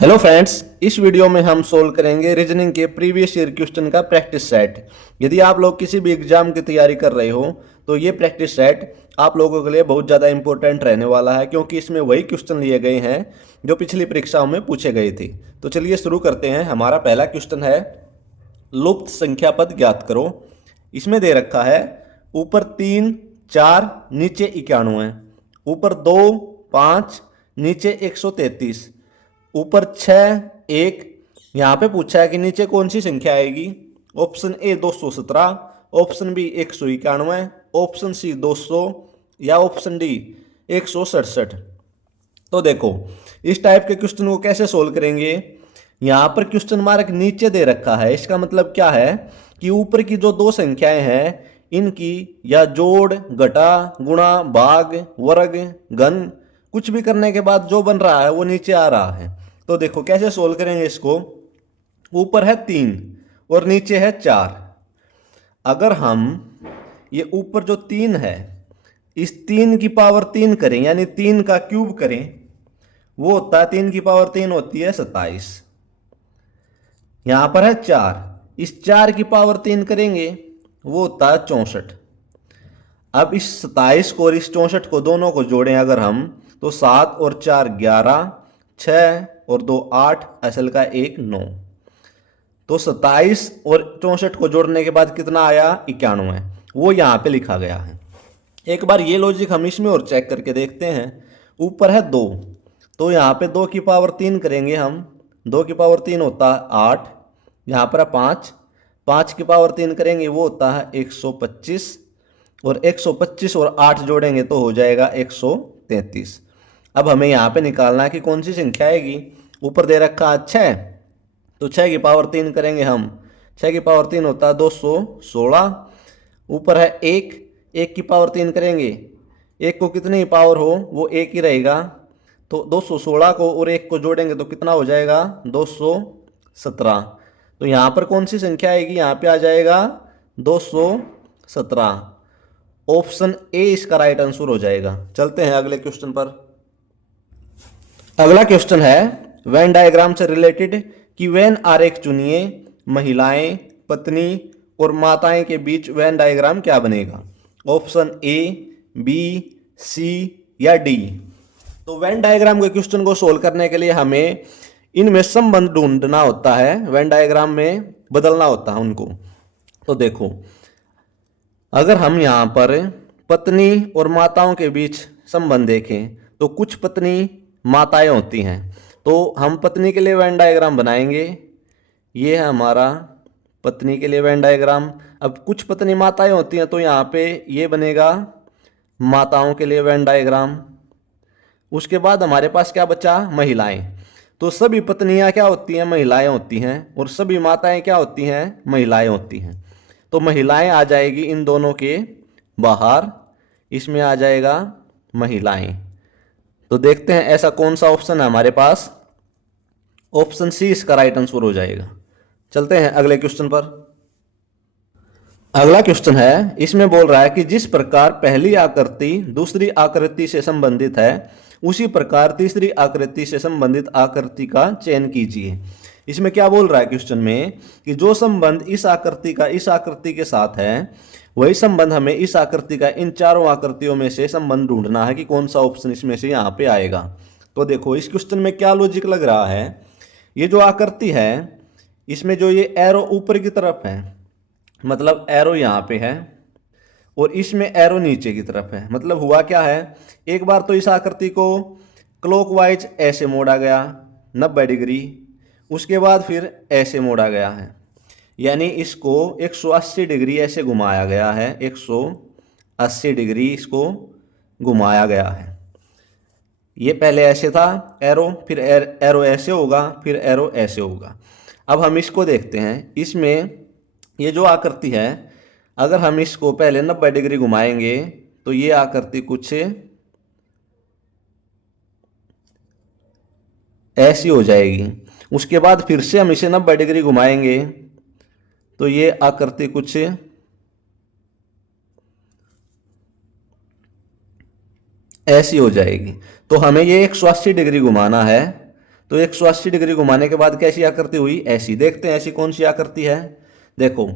Hello friends, इस video में हम सोल्व करेंगे रीजनिंग के प्रीवियस ईयर क्वेश्चन का प्रैक्टिस सेट। यदि आप लोग किसी भी एग्जाम की तैयारी कर रहे हो तो ये प्रैक्टिस सेट आप लोगों के लिए बहुत ज़्यादा इंपॉर्टेंट रहने वाला है, क्योंकि इसमें वही क्वेश्चन लिए गए हैं जो पिछली परीक्षाओं में पूछे गए थे। तो चलिए शुरू करते हैं। हमारा पहला क्वेश्चन है, लुप्त संख्या पद ज्ञात करो। इसमें दे रखा है ऊपर 3, 4, नीचे 91, ऊपर 2, 5, नीचे 133, ऊपर 6, 1। यहाँ पे पूछा है कि नीचे कौन सी संख्या आएगी। Option A 217, option B 191, option C 200 या ऑप्शन डी 167। तो देखो, इस टाइप के क्वेश्चन को कैसे सोल्व करेंगे। यहाँ पर क्वेश्चन मार्क नीचे दे रखा है, इसका मतलब क्या है कि ऊपर की जो दो संख्याएं हैं इनकी या जोड़, घटा, गुणा, भाग, वर्ग, घन कुछ भी करने के बाद जो बन रहा है वो नीचे आ रहा है। तो देखो कैसे सोल्व करेंगे इसको। ऊपर है 3 और नीचे है 4। अगर हम ये ऊपर जो 3 है इस 3 की पावर 3 करें, यानी 3 का क्यूब करें, वो होता है 3 की पावर 3 होती है 27। यहां पर है 4, इस 4 की पावर 3 करेंगे वो होता है 64। अब इस 27 को और इस 64 को दोनों को जोड़ें अगर हम, तो 7 और 4 11, 6 और 2 8, असल का 1 9। तो 27 और 64 को जोड़ने के बाद कितना आया, 91, वो यहाँ पे लिखा गया है। एक बार ये लॉजिक हम इसमें और चेक करके देखते हैं। ऊपर है 2, तो यहाँ पे 2 की पावर 3 करेंगे हम, 2 की पावर 3 होता है 8। यहाँ पर है 5, 5 की पावर 3 करेंगे वो होता है 125, और 125 और 8 जोड़ेंगे तो हो जाएगा 133। अब हमें यहाँ पे निकालना है कि कौन सी संख्या आएगी। ऊपर दे रखा है 6, तो 6 की पावर 3 करेंगे हम, 6 की पावर 3 होता है 216। ऊपर है 1, 1 की पावर 3 करेंगे, 1 को कितनी पावर हो वो 1 ही रहेगा, तो 216 को और 1 को जोड़ेंगे तो कितना हो जाएगा 217। तो यहाँ पर कौन सी संख्या आएगी, यहाँ पे आ जाएगा 217। ऑप्शन ए इसका राइट आंसर हो जाएगा। चलते हैं अगले क्वेश्चन पर। अगला क्वेश्चन है वेन डायग्राम से रिलेटेड कि वेन आरेख चुनिए, महिलाएं, पत्नी और माताएं के बीच वेन डायग्राम क्या बनेगा। ऑप्शन ए, बी, सी या डी। तो वेन डायग्राम के क्वेश्चन को सोल्व करने के लिए हमें इनमें संबंध ढूंढना होता है, वेन डायग्राम में बदलना होता है उनको। तो देखो, अगर हम यहाँ पर पत्नी और माताओं के बीच संबंध देखें तो कुछ पत्नी माताएं होती हैं, तो हम पत्नी के लिए वेन डायग्राम बनाएंगे। ये है हमारा पत्नी के लिए वेन डायग्राम। अब कुछ पत्नी माताएं होती हैं तो यहाँ पे ये बनेगा माताओं के लिए वेन डायग्राम। उसके बाद हमारे पास क्या बचा, महिलाएं। तो सभी पत्नियां क्या होती हैं, महिलाएं होती हैं, और सभी माताएं क्या होती हैं, महिलाएं होती हैं। तो महिलाएं आ जाएगी इन दोनों के बाहर, इसमें आ जाएगा महिलाएं। तो देखते हैं ऐसा कौन सा ऑप्शन है हमारे पास। ऑप्शन सी इसका राइट आंसर हो जाएगा। चलते हैं अगले क्वेश्चन पर। अगला क्वेश्चन है, इसमें बोल रहा है कि जिस प्रकार पहली आकृति दूसरी आकृति से संबंधित है उसी प्रकार तीसरी आकृति से संबंधित आकृति का चयन कीजिए। इसमें क्या बोल रहा है क्वेश्चन में कि जो संबंध इस आकृति का इस आकृति के साथ है वही संबंध हमें इस आकृति का इन चारों आकृतियों में से संबंध ढूंढना है कि कौन सा ऑप्शन इसमें से यहाँ पे आएगा। तो देखो इस क्वेश्चन में क्या लॉजिक लग रहा है। ये जो आकृति है इसमें जो ये एरो ऊपर की तरफ है, मतलब एरो यहाँ पे है, और इसमें एरो नीचे की तरफ है। मतलब हुआ क्या है, एक बार तो इस आकृति को क्लॉकवाइज ऐसे मोड़ा गया 90 डिग्री, उसके बाद फिर ऐसे मोड़ा गया है, यानी इसको 180 डिग्री ऐसे घुमाया गया है, 180 डिग्री इसको घुमाया गया है। ये पहले ऐसे था एरो, फिर एरो ऐसे होगा, फिर एरो ऐसे होगा। अब हम इसको देखते हैं। इसमें ये जो आकृति है अगर हम इसको पहले 90 डिग्री घुमाएंगे तो ये आकृति कुछ ऐसी हो जाएगी। उसके बाद फिर से हम इसे 90 डिग्री घुमाएंगे तो ये आकृति कुछ ऐसी हो जाएगी। तो हमें ये 180 डिग्री घुमाना है, तो 180 डिग्री घुमाने के बाद कैसी आकृति हुई, ऐसी। देखते हैं ऐसी कौन सी आकृति है। देखो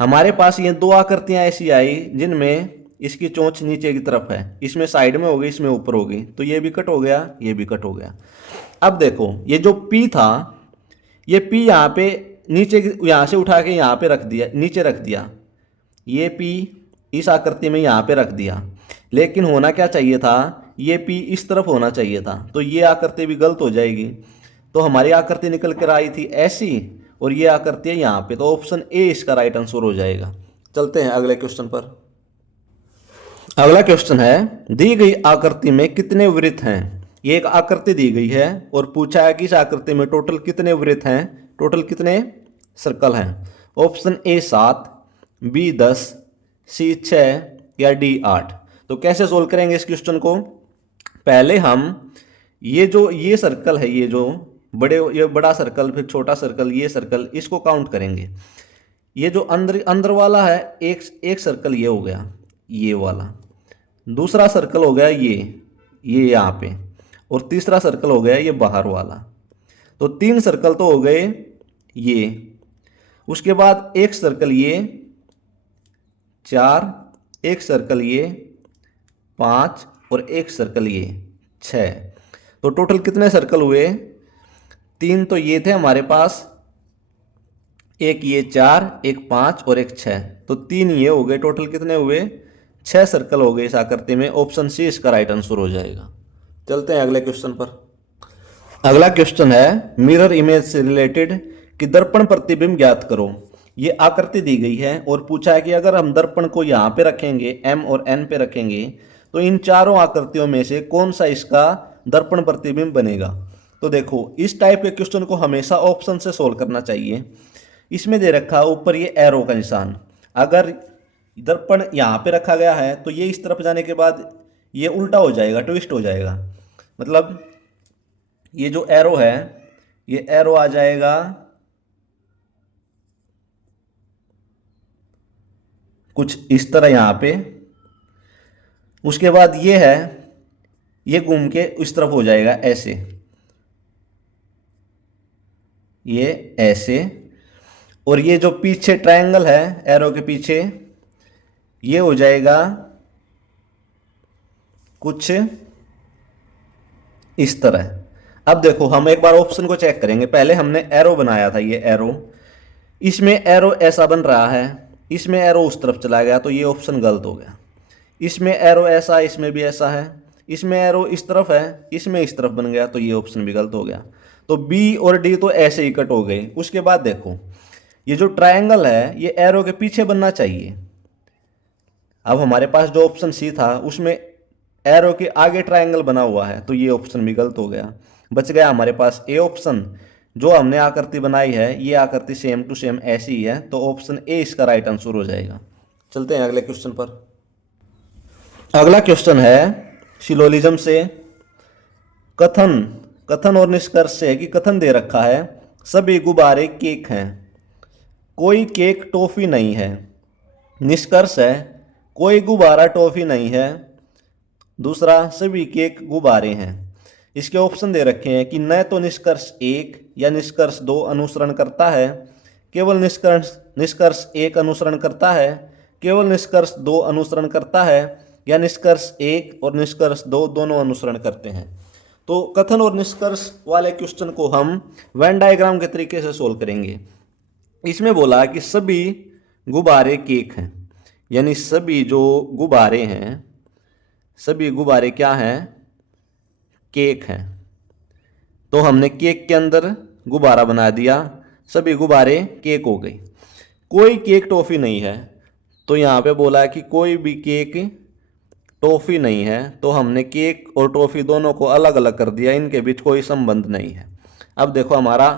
हमारे पास ये दो आकृतियां ऐसी आई जिनमें इसकी चोंच नीचे की तरफ है, इसमें साइड में होगी, इसमें ऊपर होगी, तो ये भी कट हो गया, ये भी कट हो गया। अब देखो ये जो P था, ये P यहाँ पे नीचे, यहाँ से उठा के यहाँ पे रख दिया, नीचे रख दिया, ये P इस आकृति में यहाँ पे रख दिया, लेकिन होना क्या चाहिए था, ये P इस तरफ होना चाहिए था, तो ये आकृति भी गलत हो जाएगी। तो हमारी आकृति निकल कर आई थी ऐसी, और ये आकृति है यहाँ पे, तो ऑप्शन ए इसका राइट आंसर हो जाएगा। चलते हैं अगले क्वेश्चन पर। अगला क्वेश्चन है, दी गई आकृति में कितने वृत्त हैं। ये एक आकृति दी गई है और पूछा है कि इस आकृति में टोटल कितने वृत्त हैं, टोटल कितने सर्कल हैं। ऑप्शन ए 7, बी 10, सी 6 या डी 8। तो कैसे सोल्व करेंगे इस क्वेश्चन को। पहले हम ये सर्कल है, ये जो ये बड़ा सर्कल, फिर छोटा सर्कल, ये सर्कल, इसको काउंट करेंगे। ये जो अंदर वाला है, एक सर्कल ये हो गया, ये वाला। दूसरा सर्कल हो गया ये यहाँ पे, और तीसरा सर्कल हो गया ये बाहर वाला। तो 3 सर्कल तो हो गए ये। उसके बाद एक सर्कल ये 4, एक सर्कल ये 5 और एक सर्कल ये 6। तो टोटल कितने सर्कल हुए, 3 तो ये थे हमारे पास, एक ये 4, एक 5 और एक 6, तो 3 ये हो गए। टोटल कितने हुए, 6 सर्कल हो गए इस आकृति में। ऑप्शन सी इसका राइट आंसर हो जाएगा। चलते हैं अगले क्वेश्चन पर। अगला क्वेश्चन है मिरर इमेज से रिलेटेड कि दर्पण प्रतिबिंब ज्ञात करो। ये आकृति दी गई है और पूछा है कि अगर हम दर्पण को यहाँ पे रखेंगे, M और N पे रखेंगे, तो इन चारों आकृतियों में से कौन सा इसका दर्पण प्रतिबिंब बनेगा। तो देखो इस टाइप के क्वेश्चन को हमेशा ऑप्शन से सोल्व करना चाहिए। इसमें दे रखा ऊपर ये एरो का निशान, अगर दर्पण यहाँ पे रखा गया है तो ये इस तरफ जाने के बाद ये उल्टा हो जाएगा, ट्विस्ट हो जाएगा। मतलब ये जो एरो है, ये एरो आ जाएगा कुछ इस तरह यहाँ पे। उसके बाद ये है, ये घूम के इस तरफ हो जाएगा ऐसे, ये ऐसे। और ये जो पीछे ट्रायंगल है एरो के पीछे, ये हो जाएगा कुछ इस तरह। अब देखो हम एक बार ऑप्शन को चेक करेंगे। पहले हमने एरो बनाया था, ये एरो, इसमें एरो ऐसा बन रहा है, इसमें एरो उस तरफ चला गया, तो ये ऑप्शन गलत हो गया। इसमें एरो ऐसा, इसमें भी ऐसा है, इसमें एरो इस तरफ है, इसमें इस तरफ बन गया, तो ये ऑप्शन भी गलत हो गया। तो बी और डी तो ऐसे ही कट हो गए। उसके बाद देखो ये जो ट्रायंगल है, ये एरो के पीछे बनना चाहिए। अब हमारे पास जो ऑप्शन सी था उसमें एरो के आगे ट्रायंगल बना हुआ है, तो ये ऑप्शन भी गलत हो गया। बच गया हमारे पास ए ऑप्शन। जो हमने आकृति बनाई है, ये आकृति सेम टू सेम ऐसी ही है, तो ऑप्शन ए इसका राइट आंसर हो जाएगा। चलते हैं अगले क्वेश्चन पर। अगला क्वेश्चन है सिलोजिज्म से। कथन और निष्कर्ष से कि कथन दे रखा है सभी गुब्बारे केक हैं, कोई केक टॉफी नहीं है। निष्कर्ष है कोई गुब्बारा टॉफी नहीं है। दूसरा सभी केक गुब्बारे हैं। इसके ऑप्शन दे रखे हैं कि न तो निष्कर्ष 1 या निष्कर्ष 2 अनुसरण करता है, केवल निष्कर्ष 1 अनुसरण करता है, केवल निष्कर्ष 2 अनुसरण करता है, या निष्कर्ष 1 और निष्कर्ष 2 दोनों अनुसरण करते हैं। तो कथन और निष्कर्ष वाले क्वेश्चन को हम वेन डायग्राम के तरीके से सोल्व करेंगे। इसमें बोला कि सभी गुब्बारे केक हैं, यानी सभी जो गुब्बारे हैं, सभी गुब्बारे क्या हैं, केक हैं। तो हमने केक के अंदर गुब्बारा बना दिया, सभी गुब्बारे केक हो गई। कोई केक टॉफी नहीं है, तो यहाँ पे बोला कि कोई भी केक टॉफी नहीं है, तो हमने केक और टॉफी दोनों को अलग अलग कर दिया, इनके बीच कोई संबंध नहीं है। अब देखो हमारा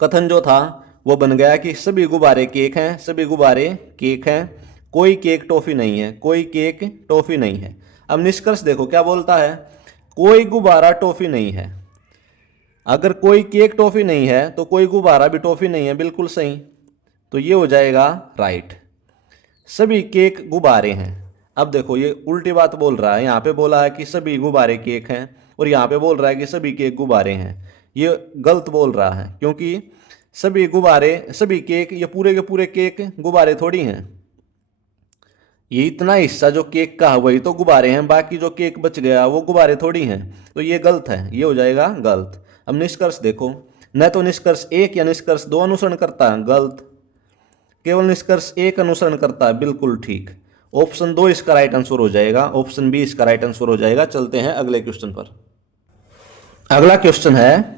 कथन जो था वो बन गया कि सभी गुब्बारे केक हैं, सभी गुब्बारे केक हैं, कोई केक टॉफी नहीं है, कोई केक टॉफी नहीं है। अब निष्कर्ष देखो क्या बोलता है, कोई गुब्बारा टॉफी नहीं है। अगर कोई केक टॉफी नहीं है तो कोई गुब्बारा भी टॉफी नहीं है, बिल्कुल सही। तो ये हो जाएगा राइट, सभी केक गुब्बारे हैं। अब देखो ये उल्टी बात बोल रहा है, यहाँ पे बोला है कि सभी गुब्बारे केक हैं और यहाँ पे बोल रहा है कि सभी केक गुब्बारे हैं। ये गलत बोल रहा है, क्योंकि सभी गुब्बारे, सभी केक, ये पूरे के पूरे केक गुब्बारे थोड़ी हैं। ये इतना हिस्सा जो केक का है वही तो गुब्बारे हैं, बाकी जो केक बच गया वो गुब्बारे थोड़ी हैं। तो ये गलत है, ये हो जाएगा गलत। अब निष्कर्ष देखो, न तो निष्कर्ष 1 या निष्कर्ष 2 अनुसरण करता है, गलत। केवल निष्कर्ष 1 अनुसरण करता है, बिल्कुल ठीक। ऑप्शन 2 इसका राइट आंसर हो जाएगा, ऑप्शन बी इसका राइट आंसर हो जाएगा। चलते हैं अगले क्वेश्चन पर। अगला क्वेश्चन है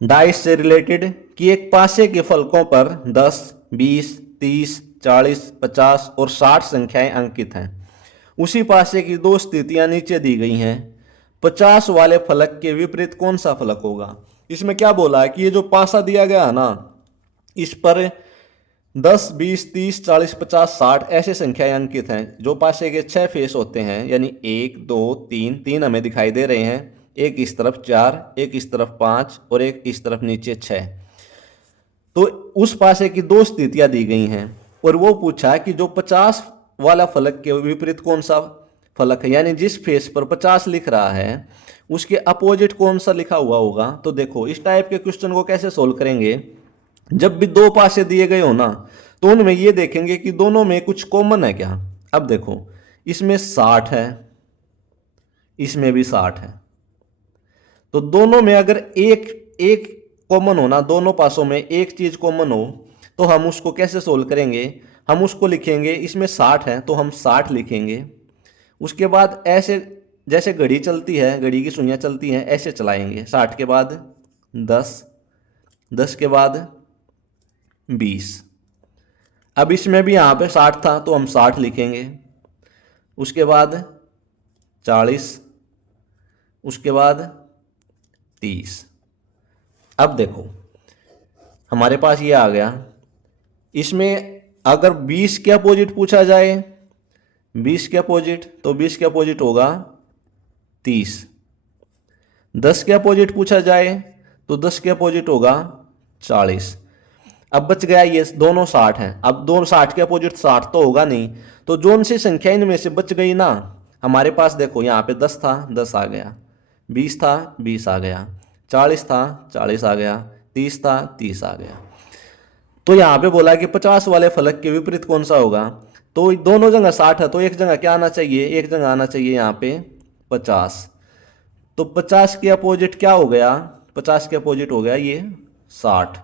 डाइस से रिलेटेड कि एक पासे के फलकों पर 10, 20, 30, 40, 50 और 60 संख्याएं अंकित हैं। उसी पासे की दो स्थितियां नीचे दी गई हैं। 50 वाले फलक के विपरीत कौन सा फलक होगा? इसमें क्या बोला है कि ये जो पासा दिया गया है ना, इस पर 10, 20, 30, 40, 50, 60 ऐसे संख्याएं अंकित हैं। जो पासे के 6 फेस होते हैं, यानी 1, 2, 3 हमें दिखाई दे रहे हैं। एक इस तरफ 4, एक इस तरफ 5 और एक इस तरफ नीचे 6। तो उस पासे की दो स्थितियां दी गई हैं और वो पूछा कि जो 50 वाला फलक के विपरीत कौन सा फलक है, यानी जिस फेस पर 50 लिख रहा है उसके अपोजिट कौन सा लिखा हुआ होगा। तो देखो, इस टाइप के क्वेश्चन को कैसे सोल्व करेंगे? जब भी दो पासे दिए गए हो ना, तो उनमें ये देखेंगे कि दोनों में कुछ कॉमन है क्या। अब देखो, इसमें 60 है, इसमें भी 60 है, तो दोनों में अगर एक एक कॉमन हो ना, दोनों पासों में एक चीज कॉमन हो, तो हम उसको कैसे सोल्व करेंगे? हम उसको लिखेंगे, इसमें 60 है तो हम 60 लिखेंगे। उसके बाद ऐसे जैसे घड़ी चलती है, घड़ी की सुइयां चलती हैं, ऐसे चलाएंगे। 60 के बाद 10, 10 के बाद 20। अब इसमें भी यहाँ पे 60 था तो हम 60 लिखेंगे। उसके बाद 40, उसके बाद 30। अब देखो, हमारे पास ये आ गया। इसमें अगर 20 के अपोजिट पूछा जाए, 20 के अपोजिट, तो 20 के अपोजिट होगा 30। 10 के अपोजिट पूछा जाए तो 10 के अपोजिट होगा 40। अब बच गया ये दोनों 60 हैं। अब दोनों 60 के अपोजिट 60 तो होगा नहीं, तो जोन सी संख्या इनमें से बच गई ना, हमारे पास देखो यहाँ पे 10 था, 10 आ गया, 20 था, 20 आ गया, 40 था, 40 आ गया, 30 था, 30 आ गया। तो यहाँ पे बोला कि 50 वाले फलक के विपरीत कौन सा होगा। तो दोनों जगह 60 है, तो एक जगह क्या आना चाहिए? एक जगह आना चाहिए यहाँ पे 50। तो 50 के अपोजिट क्या हो गया? 50 के अपोजिट हो गया ये 60।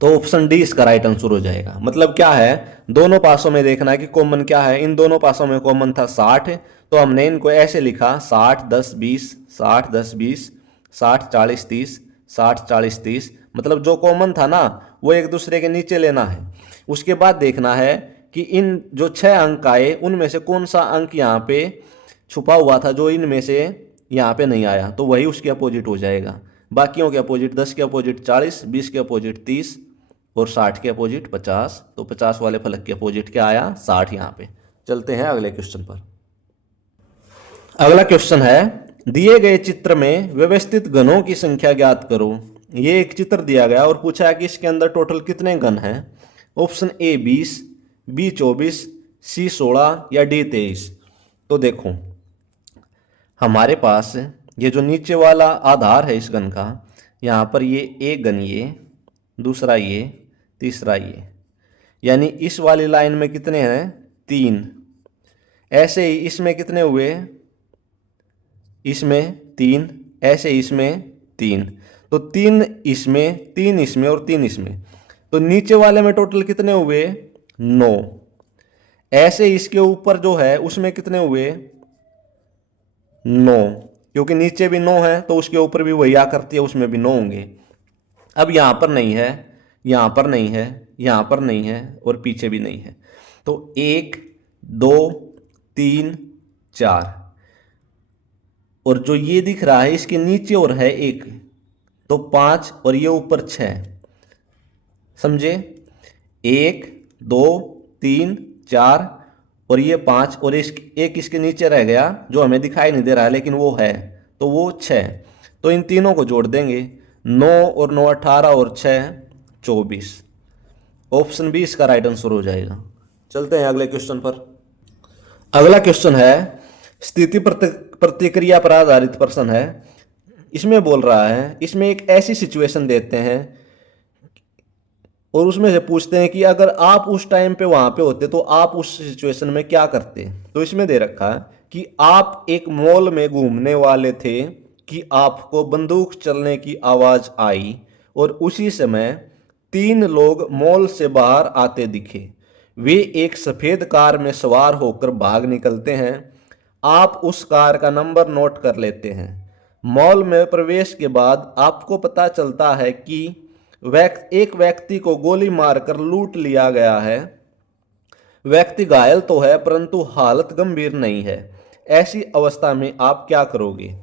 तो ऑप्शन डी इसका राइट आंसर हो जाएगा। मतलब क्या है, दोनों पासों में देखना है कि कॉमन क्या है। इन दोनों पासों में कॉमन था 60, तो हमने इनको ऐसे लिखा 60, 10, 20, 60, 10, 20, 60, 40, 30, 60, 40, 30। मतलब जो कॉमन था ना, वो एक दूसरे के नीचे लेना है। उसके बाद देखना है कि इन जो 6 अंक आए उनमें से कौन सा अंक यहाँ पे छुपा हुआ था जो इनमें से यहाँ पे नहीं आया, तो वही उसके अपोजिट हो जाएगा। बाकियों के अपोजिट 10 के अपोजिट 40, 20 के अपोजिट 30 और 60 के अपोजिट 50। तो 50 वाले फलक के अपोजिट क्या आया? 60 यहाँ पे। चलते हैं अगले क्वेश्चन पर। अगला क्वेश्चन है, दिए गए चित्र में व्यवस्थित घनों की संख्या ज्ञात करो। ये एक चित्र दिया गया और पूछा है कि इसके अंदर टोटल कितने घन हैं। ऑप्शन ए 20, बी 24, सी 16 या डी 23। तो देखो, हमारे पास ये जो नीचे वाला आधार है इस घन का, यहाँ पर ये एक घन, ये दूसरा, ये तीसरा, ये, यानी इस वाली लाइन में कितने हैं? 3। ऐसे ही इसमें कितने हुए? इसमें 3, ऐसे इसमें 3। तो 3 इसमें, 3 इसमें और 3 इसमें। तो नीचे वाले में टोटल कितने हुए? 9। ऐसे इसके ऊपर जो है उसमें कितने हुए? 9, क्योंकि नीचे भी 9 है तो उसके ऊपर भी वही आ करती है, उसमें भी 9 होंगे। अब यहाँ पर नहीं है, यहाँ पर नहीं है, यहाँ पर नहीं है और पीछे भी नहीं है। तो 1, 2, 3, 4, और जो ये दिख रहा है इसके नीचे और है 1, तो 5 और ये ऊपर 6। समझे? 1, 2, 3, 4 और ये 5 और एक इसके नीचे रह गया जो हमें दिखाई नहीं दे रहा है लेकिन वो है, तो वो 6। तो इन तीनों को जोड़ देंगे, 9 और 9 18 और 6 24। ऑप्शन बी इसका राइट आंसर हो जाएगा। चलते हैं अगले क्वेश्चन पर। अगला क्वेश्चन है, स्थिति प्रतिक्रिया पर आधारित प्रश्न है। इसमें बोल रहा है, इसमें एक ऐसी सिचुएशन देते हैं और उसमें से पूछते हैं कि अगर आप उस टाइम पे वहां पे होते तो आप उस सिचुएशन में क्या करते। तो इसमें दे रखा है कि आप एक मॉल में घूमने वाले थे कि आपको बंदूक चलने की आवाज आई और उसी समय 3 लोग मॉल से बाहर आते दिखे। वे एक सफेद कार में सवार होकर भाग निकलते हैं। आप उस कार का नंबर नोट कर लेते हैं। मॉल में प्रवेश के बाद आपको पता चलता है कि एक व्यक्ति को गोली मारकर लूट लिया गया है। व्यक्ति घायल तो है परंतु हालत गंभीर नहीं है। ऐसी अवस्था में आप क्या करोगे।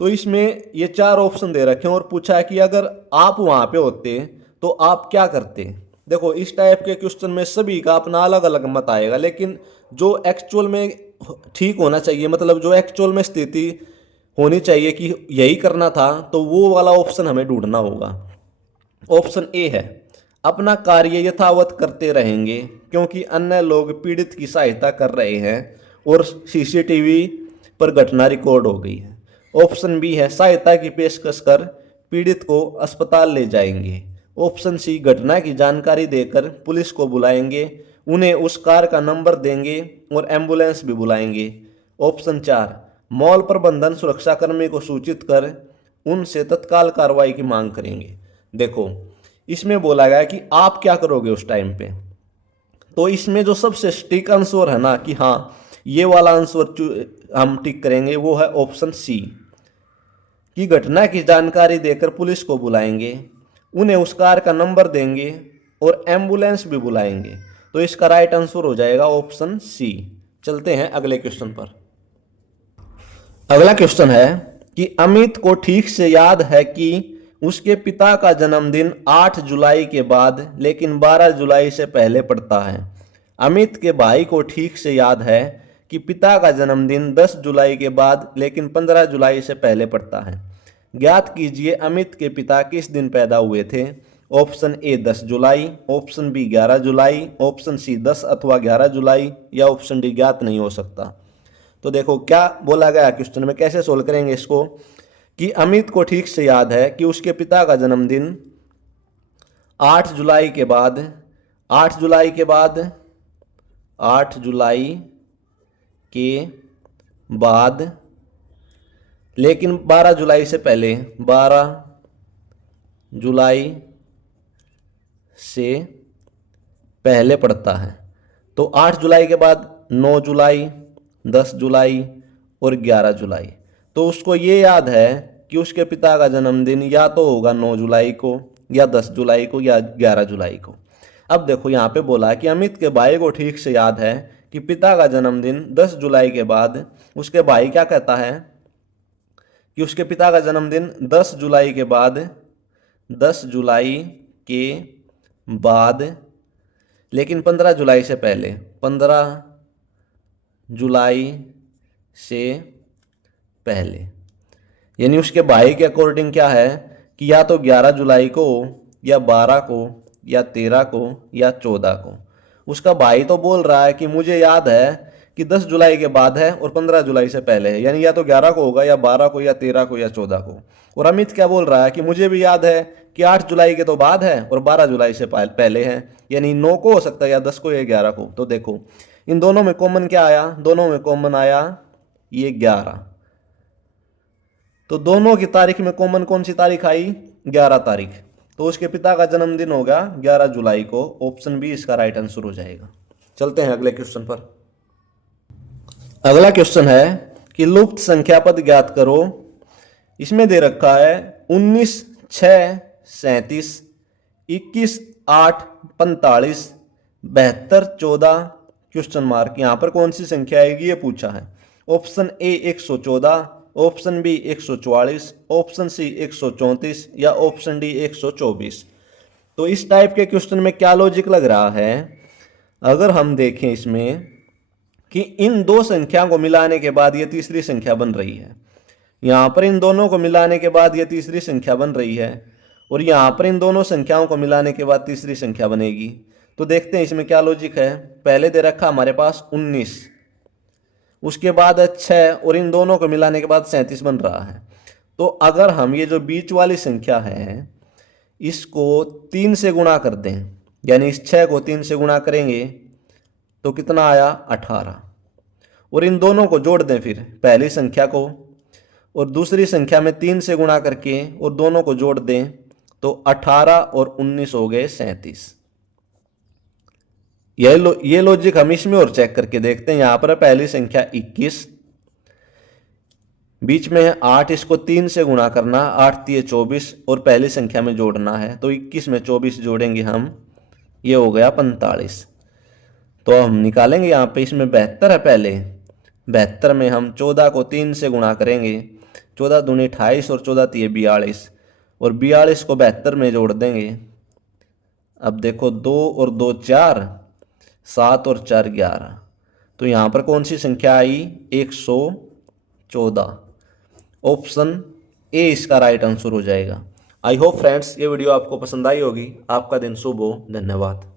तो इसमें ये 4 ऑप्शन दे रखे हैं और पूछा है कि अगर आप वहां पे होते तो आप क्या करते। देखो इस टाइप के क्वेश्चन में सभी का अपना अलग अलग मत आएगा, लेकिन जो एक्चुअल में ठीक होना चाहिए, मतलब जो एक्चुअल में स्थिति होनी चाहिए कि यही करना था, तो वो वाला ऑप्शन हमें ढूंढना होगा। ऑप्शन ए है, अपना कार्य यथावत करते रहेंगे क्योंकि अन्य लोग पीड़ित की सहायता कर रहे हैं और सीसीटीवी पर घटना रिकॉर्ड हो गई है। ऑप्शन बी है, सहायता की पेशकश कर पीड़ित को अस्पताल ले जाएंगे। ऑप्शन सी, घटना की जानकारी देकर पुलिस को बुलाएंगे, उन्हें उस कार का नंबर देंगे और एम्बुलेंस भी बुलाएंगे। ऑप्शन 4, मॉल प्रबंधन सुरक्षाकर्मी को सूचित कर उनसे तत्काल कार्रवाई की मांग करेंगे। देखो इसमें बोला गया कि आप क्या करोगे उस टाइम पे। तो इसमें जो सबसे सटीक आंसर है ना कि हाँ ये वाला आंसर हम टिक करेंगे, वो है ऑप्शन सी कि घटना की जानकारी देकर पुलिस को बुलाएंगे, उन्हें उस कार का नंबर देंगे और एम्बुलेंस भी बुलाएंगे। तो इसका राइट आंसर हो जाएगा ऑप्शन सी। चलते हैं अगले क्वेश्चन पर। अगला क्वेश्चन है कि अमित को ठीक से याद है कि उसके पिता का जन्मदिन 8 जुलाई के बाद लेकिन 12 जुलाई से पहले पड़ता है। अमित के भाई को ठीक से याद है कि पिता का जन्मदिन 10 जुलाई के बाद लेकिन 15 जुलाई से पहले पड़ता है। ज्ञात कीजिए अमित के पिता किस दिन पैदा हुए थे। ऑप्शन ए 10 जुलाई, ऑप्शन बी 11 जुलाई, ऑप्शन सी 10 अथवा 11 जुलाई या ऑप्शन डी ज्ञात नहीं हो सकता। तो देखो क्या बोला गया क्वेश्चन में, कैसे सोल्व करेंगे इसको कि अमित को ठीक से याद है कि उसके पिता का जन्मदिन 8 जुलाई के बाद 8 जुलाई के बाद 8 जुलाई के बाद लेकिन 12 जुलाई से पहले 12 जुलाई से पहले पड़ता है। तो 8 जुलाई के बाद 9 जुलाई, 10 जुलाई और 11 जुलाई। तो उसको ये याद है कि उसके पिता का जन्मदिन या तो होगा 9 जुलाई को या 10 जुलाई को या 11 जुलाई को। अब देखो यहाँ पे बोला कि अमित के भाई को ठीक से याद है कि पिता का जन्मदिन 10 जुलाई के बाद। उसके भाई क्या कहता है कि उसके पिता का जन्मदिन 10 जुलाई के बाद 10 जुलाई के बाद लेकिन 15 जुलाई से पहले 15 जुलाई से पहले। यानी उसके भाई के अकॉर्डिंग क्या है कि या तो 11 जुलाई को या 12 को या 13 को या 14 को। उसका भाई तो बोल रहा है कि मुझे याद है कि 10 जुलाई के बाद है और 15 जुलाई से पहले है, यानी या तो 11 को होगा या 12 को या 13 को या 14 को। और अमित क्या बोल रहा है कि मुझे भी याद है कि 8 जुलाई के तो बाद है और 12 जुलाई से पहले है, यानी 9 को हो सकता है या 10 को या 11 को। तो देखो इन दोनों में कॉमन क्या आया, दोनों में कॉमन आया ये 11। तो दोनों की तारीख में कॉमन कौन सी तारीख आई, 11 तारीख। तो उसके पिता का जन्मदिन होगा 11 जुलाई को। ऑप्शन बी इसका राइट आंसर हो जाएगा। चलते हैं अगले क्वेश्चन पर। अगला क्वेश्चन है कि लुप्त संख्या पद ज्ञात करो। इसमें दे रखा है 19 6 37, 21 8 45, 72 14 क्वेश्चन मार्क। यहाँ पर कौन सी संख्या आएगी ये पूछा है। Option A 114, option B 144, option C 134 या ऑप्शन डी 124। तो इस टाइप के क्वेश्चन में क्या लॉजिक लग रहा है, अगर हम देखें इसमें कि इन दो संख्या को मिलाने के बाद ये तीसरी संख्या बन रही है, यहाँ पर इन दोनों को मिलाने के बाद ये तीसरी संख्या बन रही है और यहाँ पर इन दोनों संख्याओं को मिलाने के बाद तीसरी संख्या बनेगी। तो देखते हैं इसमें क्या लॉजिक है। पहले दे रखा हमारे पास 19, उसके बाद 6 और इन दोनों को मिलाने के बाद 37 बन रहा है। तो अगर हम ये जो बीच वाली संख्या है इसको 3 से गुणा कर दें, यानी इस 6 को 3 से गुणा करेंगे तो कितना आया 18, और इन दोनों को जोड़ दें फिर पहली संख्या को और दूसरी संख्या में 3 से गुणा करके और दोनों को जोड़ दें तो 18 और 19 हो गए 37। ये लॉजिक हम इसमें और चेक करके देखते हैं। यहां पर पहली संख्या 21, बीच में है 8, इसको 3 से गुणा करना, 8 3 24 और पहली संख्या में जोड़ना है तो 21 में 24 जोड़ेंगे हम, ये हो गया 45। तो हम निकालेंगे यहाँ पे, इसमें 72 है पहले, 72 में हम 14 को 3 से गुणा करेंगे, 14 दूनी 28 और 14 3 42 और 42 को 72 में जोड़ देंगे। अब देखो 2 और 2 4, 7 और 4 11, तो यहाँ पर कौन सी संख्या आई 114। ऑप्शन ए इसका राइट आंसर हो जाएगा। आई होप फ्रेंड्स ये वीडियो आपको पसंद आई होगी। आपका दिन शुभ हो। धन्यवाद।